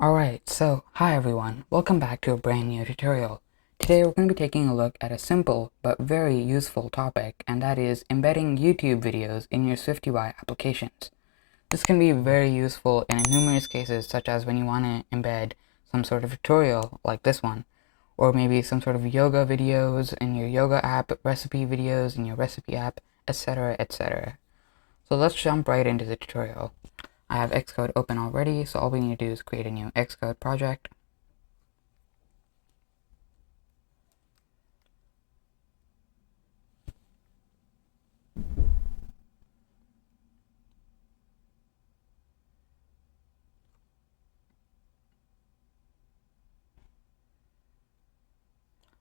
Alright, so hi everyone, welcome back to a brand new tutorial. Today we're going to be taking a look at a simple but very useful topic, and that is embedding YouTube videos in your SwiftUI applications. This can be very useful in numerous cases, such as when you want to embed some sort of tutorial like this one, or maybe some sort of yoga videos in your yoga app, recipe videos in your recipe app, etc, etc. So let's jump right into the tutorial. I have Xcode open already, so all we need to do is create a new Xcode project.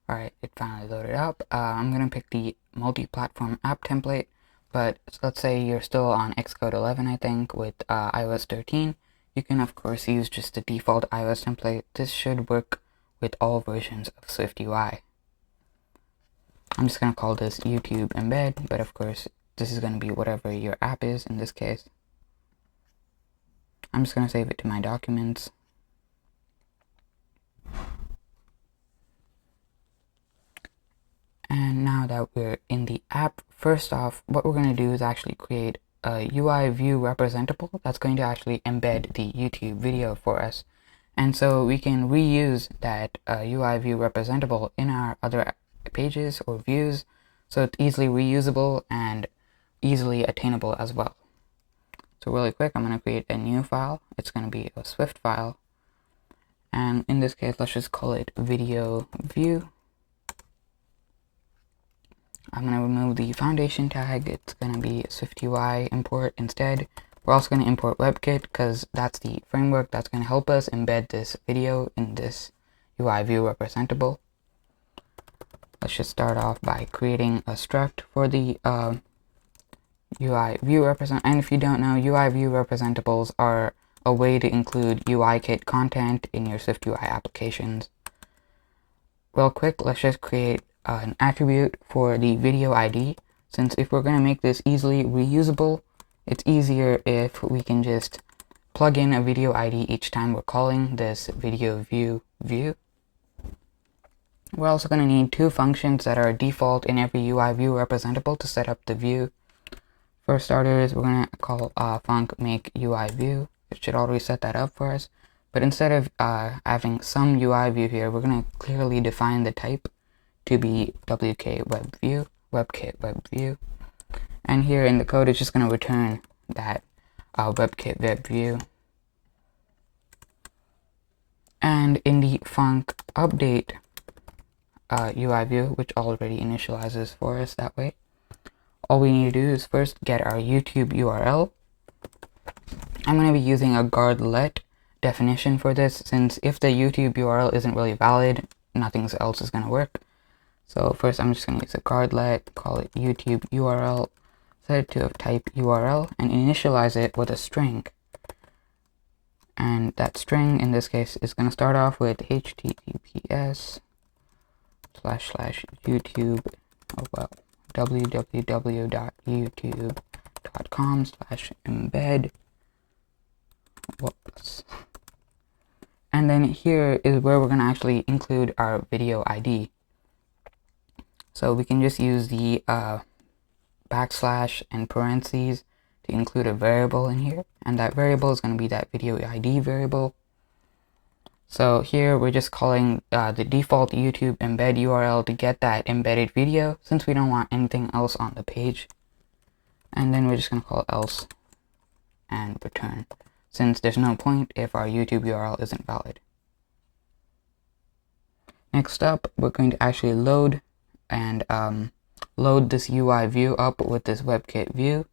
Alright, it finally loaded up. I'm going to pick the multi-platform app template, but let's say you're still on Xcode 11, I think, with iOS 13. You can, of course, use just the default iOS template. This should work with all versions of SwiftUI. I'm just going to call this YouTube embed, but of course, this is going to be whatever your app is in this case. I'm just going to save it to my documents. And now that we're in the app, first off, what we're going to do is actually create a UI view representable that's going to actually embed the YouTube video for us. And so we can reuse that UI view representable in our other pages or views, so it's easily reusable and easily attainable as well. So really quick, I'm going to create a new file. It's going to be a Swift file. And in this case, let's just call it video view. I'm going to remove the foundation tag. It's going to be SwiftUI import instead. We're also going to import WebKit because that's the framework that's going to help us embed this video in this UI view representable. Let's just start off by creating a struct for the UI view represent. And if you don't know, UI view representables are a way to include UIKit content in your SwiftUI applications. Real quick, let's just create an attribute for the video ID, since if we're going to make this easily reusable, it's easier if we can just plug in a video ID each time we're calling this video view. We're also going to need two functions that are default in every UI view representable to set up the view. For starters, we're going to call func make UI view. It should already set that up for us. But instead of having some UI view here, we're going to clearly define the type to be WK web view, WebKit web view. And here in the code, it's just going to return that WebKit web view. And in the func update UI view, which already initializes for us that way, all we need to do is first get our YouTube URL. I'm going to be using a guard-let definition for this, since if the YouTube URL isn't really valid, nothing else is going to work. So first I'm just going to use a guard-let, call it YouTube URL, set it to of type URL, and initialize it with a string. And that string in this case is going to start off with https://youtube, www.youtube.com/embed. Whoops. And then here is where we're going to actually include our video ID. So we can just use the backslash and parentheses to include a variable in here, and that variable is going to be that video ID variable. So here we're just calling the default YouTube embed URL to get that embedded video, since we don't want anything else on the page. And then we're just going to call else and return, since there's no point if our YouTube URL isn't valid. Next up, we're going to actually load and load this UI view up with this WebKit view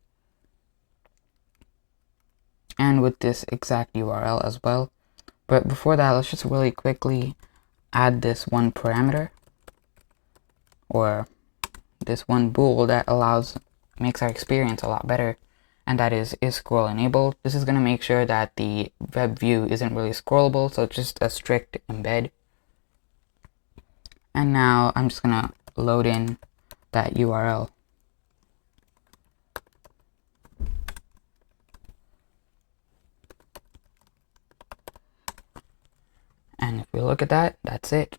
and with this exact URL as well. But before that, let's just really quickly add this one parameter, or this one bool that makes our experience a lot better, and that is scroll enabled. This is going to make sure that the web view isn't really scrollable, so it's just a strict embed. And now I'm just going to load in that URL. we look at that, that's it.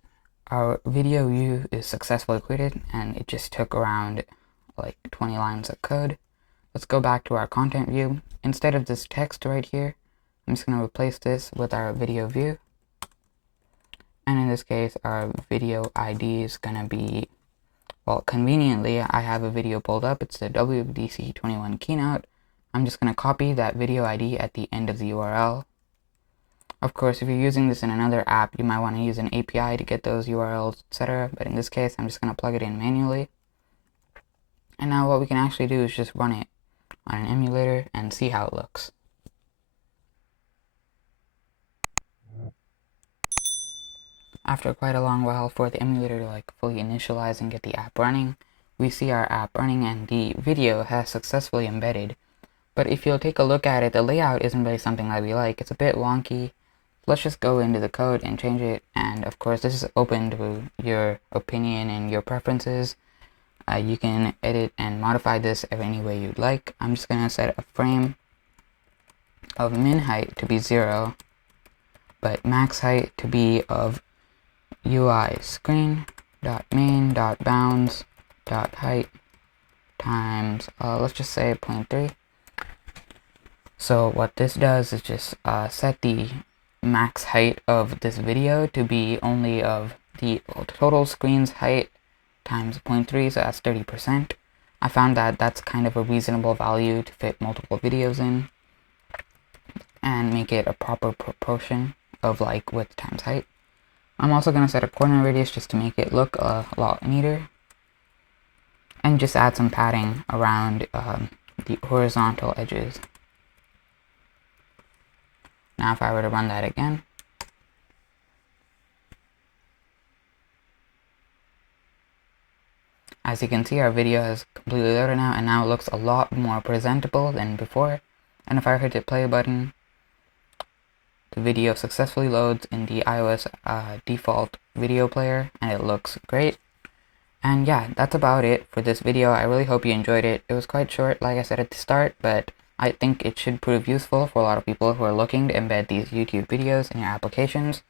Our video view is successfully created, and it just took around like 20 lines of code. Let's go back to our content view. Instead of this text right here, I'm just going to replace this with our video view. And in this case, our video ID is going to be, well, conveniently, I have a video pulled up. It's the WWDC 21 keynote. I'm just going to copy that video ID at the end of the URL. Of course, if you're using this in another app, you might want to use an API to get those URLs, etc. But in this case, I'm just going to plug it in manually. And now what we can actually do is just run it on an emulator and see how it looks. After quite a long while for the emulator to like fully initialize and get the app running, we see our app running and the video has successfully embedded. But if you'll take a look at it, the layout isn't really something that we like. It's a bit wonky. Let's just go into the code and change it. And of course, this is open to your opinion and your preferences. You can edit and modify this any way you'd like. I'm just going to set a frame of min height to be 0, but max height to be of UI screen.main.bounds.height times, let's just say 0.3. So what this does is just set the max height of this video to be only of the total screen's height times 0.3, so that's 30%. I found that that's kind of a reasonable value to fit multiple videos in and make it a proper proportion of like width times height. I'm also going to set a corner radius just to make it look a lot neater, and just add some padding around the horizontal edges. Now if I were to run that again, as you can see, our video has completely loaded now, and now it looks a lot more presentable than before. And if I hit the play button, the video successfully loads in the iOS default video player, and it looks great. And yeah, that's about it for this video. I really hope you enjoyed it. It was quite short, like I said at the start, but I think it should prove useful for a lot of people who are looking to embed these YouTube videos in your applications.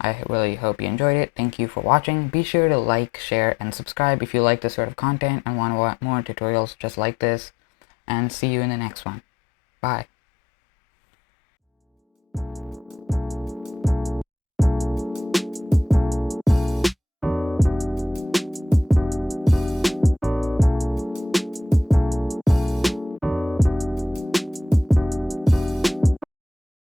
I really hope you enjoyed it. Thank you for watching. Be sure to like, share, and subscribe if you like this sort of content and want to watch more tutorials just like this. And see you in the next one. Bye.